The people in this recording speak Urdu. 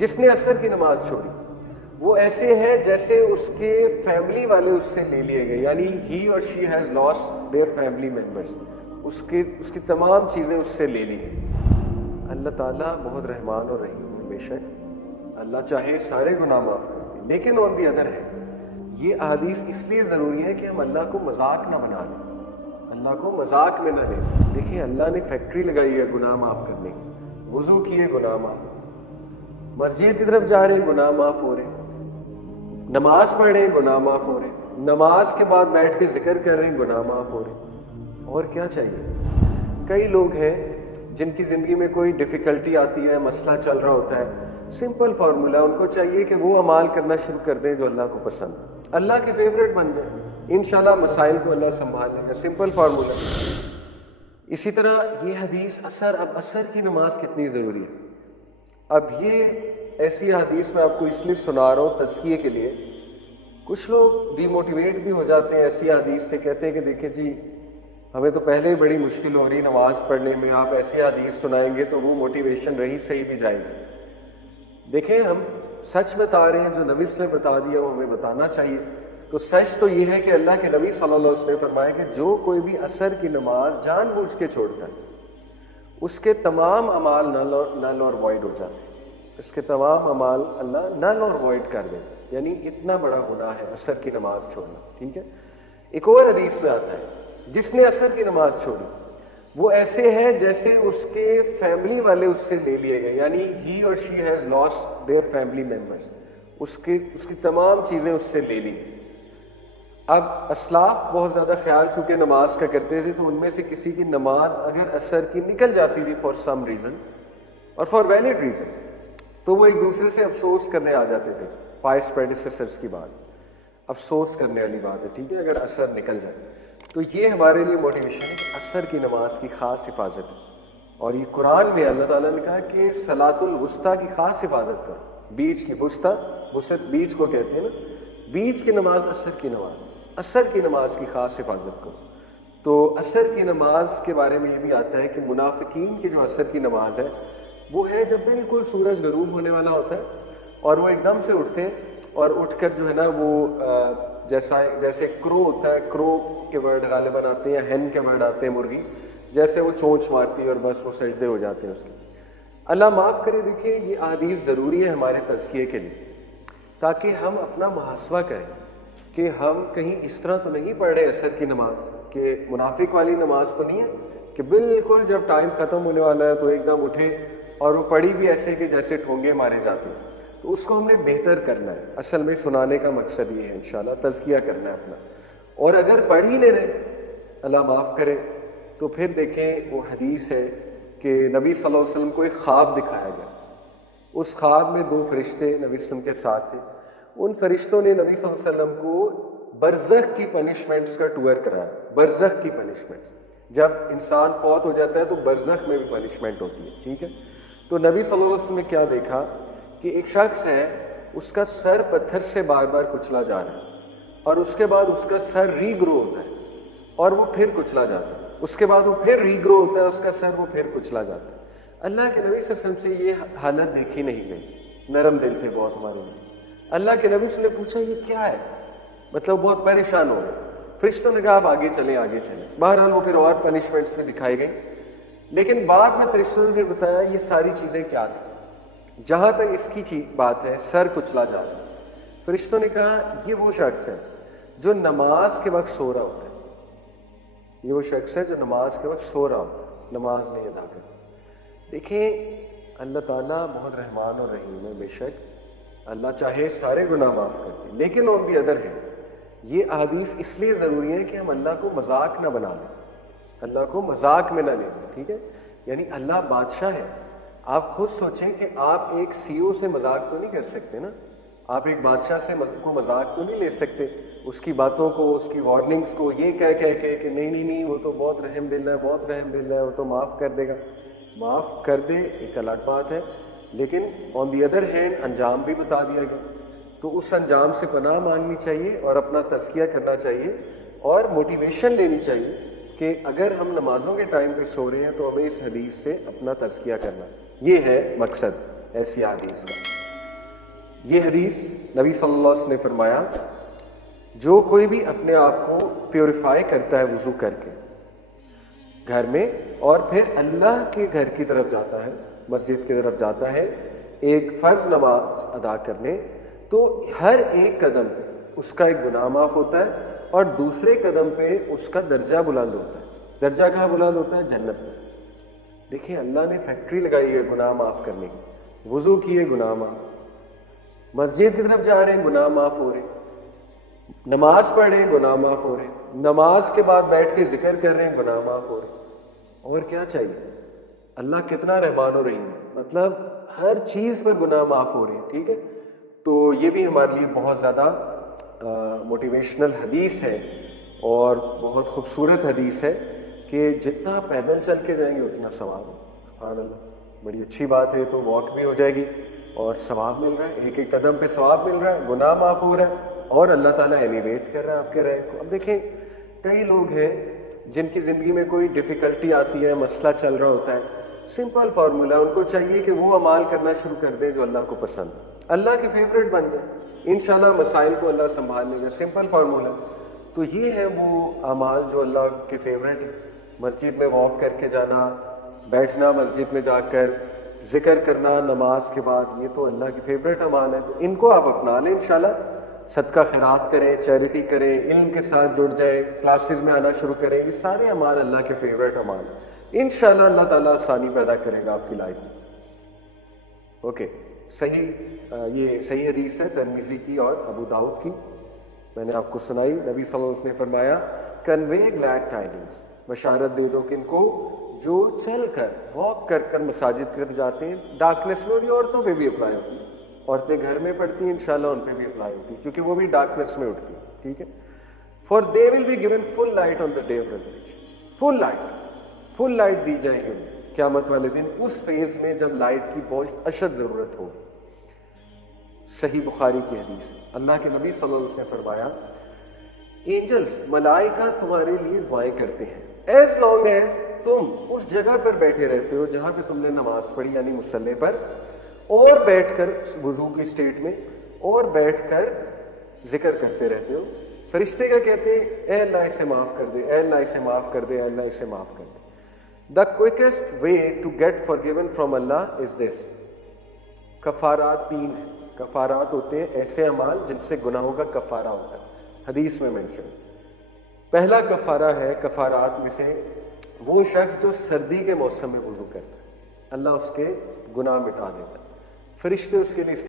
جس نے عصر کی نماز چھوڑی وہ ایسے ہے جیسے اس کے فیملی والے اس سے لے لیے گئے، یعنی ہی اور she has lost their family members, اس کی تمام چیزیں اس سے لے لی گئی۔ اللہ تعالیٰ بہت رحمان اور رحیم ہے، بے شک اللہ چاہے سارے گناہ معاف کر دے، لیکن آن دی ادر ہے یہ احادیث اس لیے ضروری ہے کہ ہم اللہ کو مذاق نہ بنا لیں، اللہ کو مذاق میں نہ لیں۔ دیکھیں اللہ نے فیکٹری لگائی ہے گناہ معاف کرنے کی، وضو کیے گناہ معاف، مسجد کی طرف جا رہے ہیں گناہ معاف ہو رہے ہیں، نماز پڑھ رہے ہیں گناہ معاف ہو رہے ہیں، نماز کے بعد بیٹھ کے ذکر کر رہے ہیں گناہ معاف ہو رہے ہیں، اور کیا چاہیے؟ کئی لوگ ہیں جن کی زندگی میں کوئی ڈیفیکلٹی آتی ہے، مسئلہ چل رہا ہوتا ہے، سمپل فارمولا، ان کو چاہیے کہ وہ اعمال کرنا شروع کر دیں جو اللہ کو پسند ہے، اللہ کے فیوریٹ بن جائیں، انشاءاللہ مسائل کو اللہ سنبھال لے گا، سمپل فارمولا۔ اسی طرح یہ حدیث اب عصر کی نماز کتنی ضروری ہے۔ اب یہ ایسی حدیث میں آپ کو اس لیے سنا رہا ہوں تزکیے کے لیے، کچھ لوگ ڈی موٹیویٹ بھی ہو جاتے ہیں ایسی حدیث سے، کہتے ہیں کہ دیکھیں جی ہمیں تو پہلے ہی بڑی مشکل ہو رہی نماز پڑھنے میں، آپ ایسی حدیث سنائیں گے تو وہ موٹیویشن رہی صحیح بھی جائے گی۔ دیکھیں ہم سچ بتا رہے ہیں، جو نبی صلی اللہ علیہ وسلم نے بتا دیا وہ ہمیں بتانا چاہیے۔ تو سچ تو یہ ہے کہ اللہ کے نبی صلی اللہ علیہ وسلم نے فرمایا کہ جو کوئی بھی عصر کی نماز جان بوجھ کے چھوڑتا ہے اس کے تمام اعمال نل اور وائڈ ہو جاتے ہیں، اس کے تمام اعمال اللہ نل اور وائڈ کر دیں، یعنی اتنا بڑا گناہ ہے عصر کی نماز چھوڑنا، ٹھیک ہے۔ ایک اور حدیث میں آتا ہے جس نے عصر کی نماز چھوڑی وہ ایسے ہے جیسے اس کے فیملی والے اس سے لے لیے گئے، یعنی ہی اور she has lost their family members, اس کی تمام چیزیں اس سے لے لی۔ اب اسلاف بہت زیادہ خیال چونکہ نماز کا کرتے تھے، تو ان میں سے کسی کی نماز اگر عصر کی نکل جاتی تھی فار سم ریزن اور فار ویلڈ ریزن، تو وہ ایک دوسرے سے افسوس کرنے آ جاتے تھے، پائس پریڈیسیسرز کی بات، افسوس کرنے والی بات ہے، ٹھیک ہے، اگر عصر نکل جائے۔ تو یہ ہمارے لیے موٹیویشن ہے کہ عصر کی نماز کی خاص حفاظت ہے، اور یہ قرآن میں اللہ تعالیٰ نے کہا کہ صلاۃ الوسطیٰ کی خاص حفاظت کرو، بیچ کی وسطیٰ، وسط بیچ کو کہتے ہیں نا، بیچ کی نماز عصر کی نماز، عصر کی نماز کی خاص حفاظت کرو۔ تو عصر کی نماز کے بارے میں یہ بھی آتا ہے کہ منافقین کی جو عصر کی نماز ہے وہ ہے جب بالکل سورج غروب ہونے والا ہوتا ہے اور وہ ایک دم سے اٹھتے ہیں اور اٹھ کر جو ہے نا وہ جیسے کرو ہوتا ہے، کرو کے ورڈ غالباً آتے ہیں، ہین کے ورڈ آتے ہیں مرغی، جیسے وہ چونچ مارتی ہے اور بس وہ سجدے ہو جاتے ہیں اس کے۔ اللہ معاف کرے، دیکھیں یہ احادیث ضروری ہے ہمارے تزکیے کے لیے تاکہ ہم اپنا محاسبہ کریں کہ ہم کہیں اس طرح تو نہیں پڑھ رہے عصر کی نماز کہ منافق والی نماز تو نہیں ہے کہ بالکل جب ٹائم ختم ہونے والا ہے تو ایک دم اٹھے اور وہ پڑھی بھی ایسے کہ جیسے ٹھونگے مارے جاتے ہیں۔ تو اس کو ہم نے بہتر کرنا ہے، اصل میں سنانے کا مقصد یہ ہے انشاءاللہ تزکیہ کرنا ہے اپنا۔ اور اگر پڑھ ہی لے رہے اللہ معاف کرے تو پھر دیکھیں وہ حدیث ہے کہ نبی صلی اللہ علیہ وسلم کو ایک خواب دکھایا گیا، اس خواب میں 2 فرشتے نبی صلی اللہ علیہ وسلم کے ساتھ تھے، ان فرشتوں نے نبی صلی اللہ علیہ وسلم کو برزخ کی پنشمنٹس کا ٹور کرایا۔ برزخ کی پنشمنٹس، جب انسان فوت ہو جاتا ہے تو برزخ میں بھی پنشمنٹ ہوتی ہے، ٹھیک ہے۔ تو نبی صلی اللہ علیہ وسلم نے کیا دیکھا کہ ایک شخص ہے، اس کا سر پتھر سے بار بار کچلا جا رہا ہے اور اس کے بعد اس کا سر ری گرو ہوتا ہے اور وہ پھر کچلا جاتا ہے، اس کے بعد وہ پھر ری گرو ہوتا ہے، اس کا سر وہ پھر کچلا جاتا ہے۔ اللہ کے نبی صلی اللہ علیہ وسلم سے یہ حالت دیکھی نہیں گئی، نرم دل تھے بہت ہمارے لیے۔ اللہ کے نبی صلی اللہ علیہ وسلم نے پوچھا یہ کیا ہے، مطلب بہت پریشان ہو گئے۔ فرشتوں نے کہا آپ آگے چلیں آگے چلیں، بہرحال وہ پھر اور پنشمنٹس میں دکھائی گئی، لیکن بعد میں فرشتوں نے بتایا یہ ساری چیزیں کیا تھیں۔ جہاں تک اس کی بات ہے سر کچلا جا رہا ہے، فرشتوں نے کہا یہ وہ شخص ہے جو نماز کے وقت سو رہا ہوتا ہے، یہ وہ شخص ہے جو نماز کے وقت سو رہا ہوتا ہے، نماز نہیں ادا کرتا۔ دیکھیں اللہ تعالیٰ بہت رحمان اور رحیم ہے، بے شک اللہ چاہے سارے گناہ معاف کر دے، لیکن آن دی ادر ہے یہ احادیث اس لیے ضروری ہے کہ ہم اللہ کو مذاق نہ بنا لیں، اللہ کو مذاق میں نہ لیں، ٹھیک ہے۔ یعنی اللہ بادشاہ ہے، آپ خود سوچیں کہ آپ ایک سی او سے مذاق تو نہیں کر سکتے نا، آپ ایک بادشاہ سے کو مذاق تو نہیں لے سکتے، اس کی باتوں کو، اس کی وارننگز کو یہ کہہ کے کہ نہیں وہ تو بہت رحم دل ہے، بہت رحم دل ہے، وہ تو معاف کر دے گا۔ معاف کر دے ایک الگ بات ہے، لیکن آن دی ادر ہینڈ انجام بھی بتا دیا گیا، تو اس انجام سے پناہ مانگنی چاہیے اور اپنا تزکیہ کرنا چاہیے اور موٹیویشن لینی چاہیے کہ اگر ہم نمازوں کے ٹائم پہ سو رہے ہیں تو ہمیں اس حدیث سے اپنا تزکیہ کرنا، یہ ہے مقصد ایسی حدیث کا۔ یہ حدیث نبی صلی اللہ علیہ وسلم نے فرمایا جو کوئی بھی اپنے آپ کو پیوریفائی کرتا ہے وضو کر کے گھر میں اور پھر اللہ کے گھر کی طرف جاتا ہے، مسجد کی طرف جاتا ہے ایک فرض نماز ادا کرنے، تو ہر ایک قدم پہ اس کا ایک گناہ معاف ہوتا ہے اور دوسرے قدم پہ اس کا درجہ بلند ہوتا ہے۔ درجہ کہاں بلند ہوتا ہے؟ جنت میں۔ دیکھیں اللہ نے فیکٹری لگائی ہے گناہ معاف کرنے کی، وضو کیے گناہ معاف، مسجد کی طرف جا رہے ہیں گناہ معاف ہو رہے ہیں، نماز پڑھ رہے ہیں گناہ معاف ہو رہے ہیں، نماز کے بعد بیٹھ کے ذکر کر رہے ہیں گناہ معاف ہو رہے ہیں۔ اور کیا چاہیے؟ اللہ کتنا رحمان و رحیم ہے، مطلب ہر چیز پر گناہ معاف ہو رہے ہیں، ٹھیک ہے؟ تو یہ بھی ہمارے لیے بہت زیادہ موٹیویشنل حدیث ہے اور بہت خوبصورت حدیث ہے کہ جتنا پیدل چل کے جائیں گے اتنا ثواب ہے۔ سبحان اللہ، بڑی اچھی بات ہے، تو واک بھی ہو جائے گی اور ثواب مل رہا ہے، ایک ایک قدم پہ ثواب مل رہا ہے، گناہ معاف ہو رہا ہے اور اللہ تعالیٰ ایلیویٹ کر رہا ہے آپ کے رینک کو۔ اب دیکھیں کئی لوگ ہیں جن کی زندگی میں کوئی ڈیفیکلٹی آتی ہے، مسئلہ چل رہا ہوتا ہے، سمپل فارمولا، ان کو چاہیے کہ وہ اعمال کرنا شروع کر دیں جو اللہ کو پسند ہے، اللہ کے فیوریٹ بن جائیں، انشاءاللہ مسائل کو اللہ سنبھال لے گا، سمپل فارمولا۔ تو یہ ہے وہ اعمال جو اللہ کے فیوریٹ ہیں، مسجد میں واک کر کے جانا، بیٹھنا مسجد میں جا کر، ذکر کرنا نماز کے بعد، یہ تو اللہ کے فیوریٹ اعمال ہیں، تو ان کو آپ اپنا لیں انشاءاللہ، صدقہ خیرات کریں، چیریٹی کریں، علم کے ساتھ جڑ جائیں، کلاسز میں آنا شروع کریں، یہ سارے اعمال اللہ کے فیوریٹ اعمال ہیں، انشاءاللہ اللہ تعالیٰ آسانی پیدا کرے گا آپ کی لائف میں۔ اوکے، یہ صحیح حدیث ہے ترمذی کی اور ابو داؤد کی، میں نے آپ کو سنائی۔ نبی صلی اللہ علیہ وسلم نے فرمایا کنوے گلیڈ ٹائڈنگس، بشارت دے دو کن کو؟ جو چل کر واک کر کر مساجد کی طرف جاتے ہیں، ڈارکنیس میں، اور یہ عورتوں پہ بھی اپلائی ہوتی ہے، عورتیں گھر میں پڑھتی ہیں انشاءاللہ ان پہ بھی اپلائی ہوتی ہے کیونکہ وہ بھی ڈارکنیس میں اٹھتی ہیں، ٹھیک ہے؟ For they will be given full light on the day of resurrection, full light دی جائے گی قیامت والے دن، اس فیز میں جب لائٹ کی بہت اشد ضرورت ہوگی۔ صحیح بخاری کی حدیث، اللہ کے نبی صلی اللہ علیہ وسلم نے فرمایا اینجلز، ملائکہ تمہارے لیے دعائیں کرتے ہیں ایز لانگ ایز تم اس جگہ پر بیٹھے رہتے ہو جہاں پہ تم نے نماز پڑھی، یعنی مصلی پر، اور بیٹھ کر وضو کی اسٹیٹ میں، اور بیٹھ کر ذکر کرتے رہتے ہو۔ فرشتے کیا کہتے ہیں؟ اے اللہ اسے معاف کر دے، اے اللہ اسے معاف کر دے، اے اللہ اسے معاف کر دے۔ دا quickest way to get فارگیون from اللہ از دس، کفارات تین ہیں، کفارات ہوتے ہیں ایسے اعمال جن سے گناہوں کا کفارہ ہوتا ہے، حدیث میں مینشن۔ پہلا کفارہ ہے کفارات میں سے وہ شخص جو سردی کے موسم میں وضو کرتا ہے، اللہ اس کے گناہ مٹا دیتا ہے، فرشتے اس کے لیے